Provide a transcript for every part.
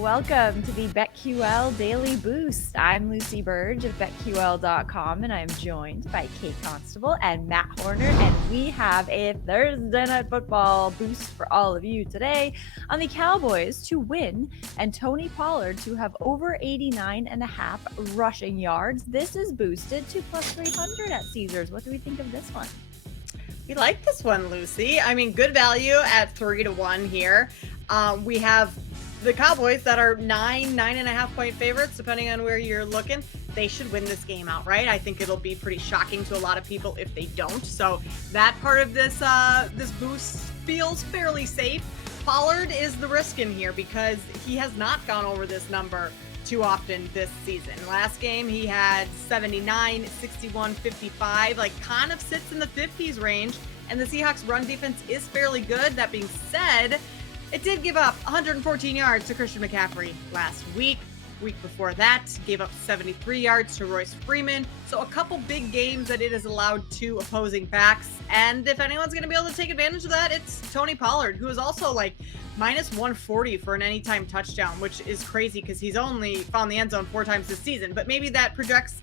welcome to the BetQL Daily Boost. I'm Lucy Burge of BetQL.com, and I'm joined by Kate Constable and Matt Horner, and we have a Thursday Night Football boost for all of you today on the Cowboys to win and Tony Pollard to have over 89.5 rushing yards. This is boosted to plus 300 at Caesars. What do we think of this one? We like this one, Lucy. I mean, good value at 3-1 here. We have the Cowboys that are 9.5 point favorites, depending on where you're looking. They should win this game outright. I think it'll be pretty shocking to a lot of people if they don't. So that part of this this boost feels fairly safe. Pollard is the risk in here because he has not gone over this number too often this season. Last game he had 79, 61, 55, like kind of sits in the 50s range, and the Seahawks run defense is fairly good. That being said, it did give up 114 yards to Christian McCaffrey last week. Week before that, gave up 73 yards to Royce Freeman. So a couple big games that it has allowed to opposing backs. And if anyone's going to be able to take advantage of that, it's Tony Pollard, who is also like minus 140 for an anytime touchdown, which is crazy because he's only found the end zone 4 times this season. But maybe that projects,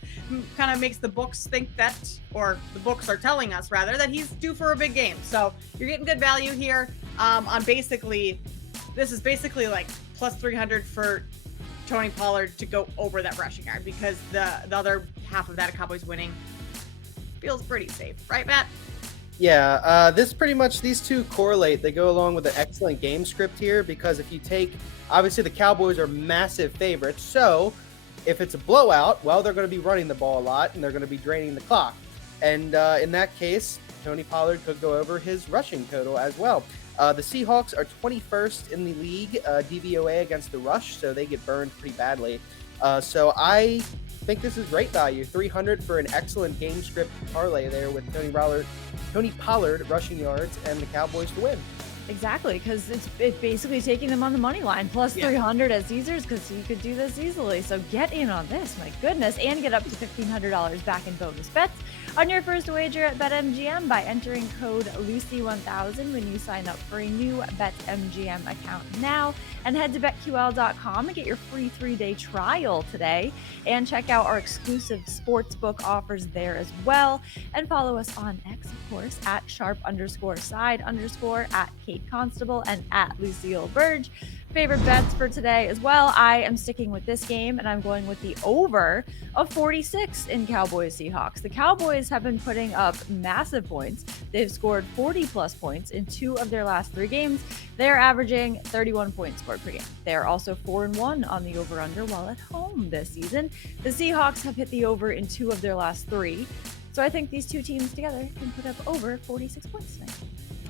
kind of makes the books think that, or the books are telling us rather, that he's due for a big game. So you're getting good value here on basically, this is basically like plus 300 for Tony Pollard to go over that rushing yard, because the other half of that, Cowboys winning, feels pretty safe, right, Matt? Yeah, these two correlate. They go along with an excellent game script here, because if you take, obviously the Cowboys are massive favorites, so if it's a blowout, well, they're going to be running the ball a lot and they're going to be draining the clock. And in that case, Tony Pollard could go over his rushing total as well. The Seahawks are 21st in the league DVOA against the rush, so they get burned pretty badly. So I think this is great value, 300 for an excellent game script parlay there with Tony Pollard rushing yards and the Cowboys to win. Exactly, because it's basically taking them on the money line, plus 300 at Caesars, because you could do this easily. So get in on this, my goodness, and get up to $1,500 back in bonus bets on your first wager at BetMGM by entering code Lucy1000 when you sign up for a new BetMGM account now. And head to BetQL.com and get your free 3-day trial today. And check out our exclusive sportsbook offers there as well. And follow us on X, of course, at @sharp_side_ at Kate Constable and at Lucille Burge. Favorite bets for today as well. I am sticking with this game, and I'm going with the over of 46 in Cowboys Seahawks. The Cowboys have been putting up massive points. They've scored 40 plus points in 2 of their last 3 games. They're averaging 31 points scored per game. They're also 4-1 on the over-under while at home this season. The Seahawks have hit the over in 2 of their last 3. So I think these two teams together can put up over 46 points tonight.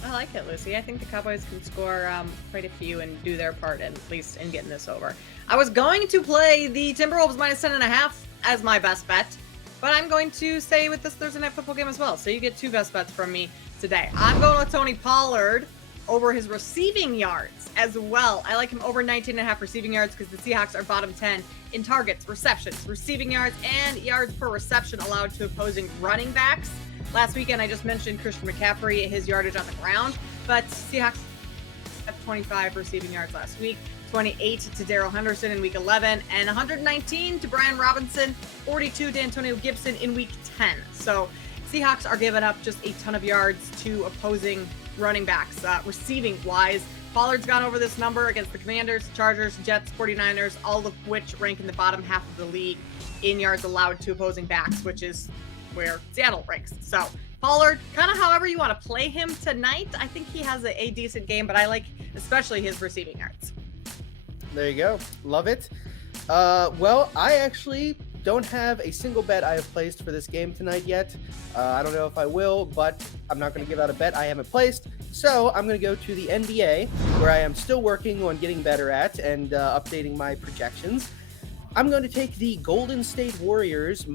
I like it, Lucy. I think the Cowboys can score quite a few and do their part, at least in getting this over. I was going to play the Timberwolves minus 10.5 as my best bet, but I'm going to stay with this Thursday Night Football game as well. So you get 2 best bets from me today. I'm going with Tony Pollard over his receiving yards as well. I like him over 19.5 receiving yards because the Seahawks are bottom 10 in targets, receptions, receiving yards, and yards per reception allowed to opposing running backs. Last weekend, I just mentioned Christian McCaffrey, his yardage on the ground, but Seahawks have 25 receiving yards last week, 28 to Darrell Henderson in week 11, and 119 to Brian Robinson, 42 to Antonio Gibson in week 10. So Seahawks are giving up just a ton of yards to opposing running backs, receiving-wise. Pollard's gone over this number against the Commanders, Chargers, Jets, 49ers, all of which rank in the bottom half of the league in yards allowed to opposing backs, which is where Seattle ranks. So Pollard, kind of however you want to play him tonight. I think he has a decent game, but I like especially his receiving yards. There you go. Love it. Well, I actually don't have a single bet I have placed for this game tonight yet. I don't know if I will, but I'm not going to give out a bet I haven't placed. So I'm going to go to the NBA, where I am still working on getting better at and updating my projections. I'm going to take the Golden State Warriors it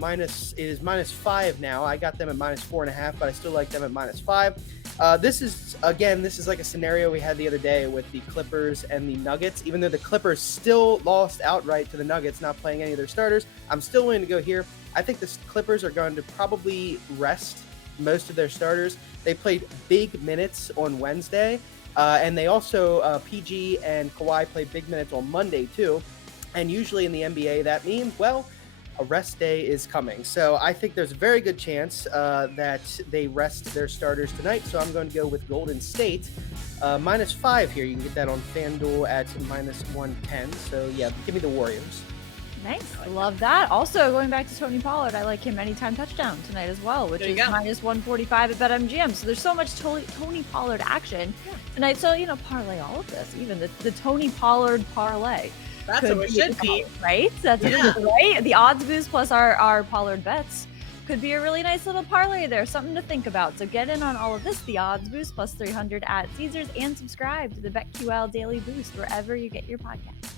is -5 now. I got them at -4.5, but I still like them at -5. This is like a scenario we had the other day with the Clippers and the Nuggets. Even though the Clippers still lost outright to the Nuggets, not playing any of their starters, I'm still willing to go here. I think the Clippers are going to probably rest most of their starters. They played big minutes on Wednesday, And they also, PG and Kawhi play big minutes on Monday too. And usually in the NBA, that means, well, a rest day is coming. So I think there's a very good chance that they rest their starters tonight. So I'm going to go with Golden State. -5 here. You can get that on FanDuel at -110. So yeah, give me the Warriors. Nice. Love that. Also, going back to Tony Pollard, I like him anytime touchdown tonight as well, which is -145 at BetMGM. So there's so much Tony Pollard action tonight. So, parlay all of this, even the Tony Pollard parlay. That's what it should be. Right? That's right. The odds boost plus our Pollard bets could be a really nice little parlay there. Something to think about. So get in on all of this. The odds boost plus 300 at Caesars, and subscribe to the BetQL Daily Boost wherever you get your podcast.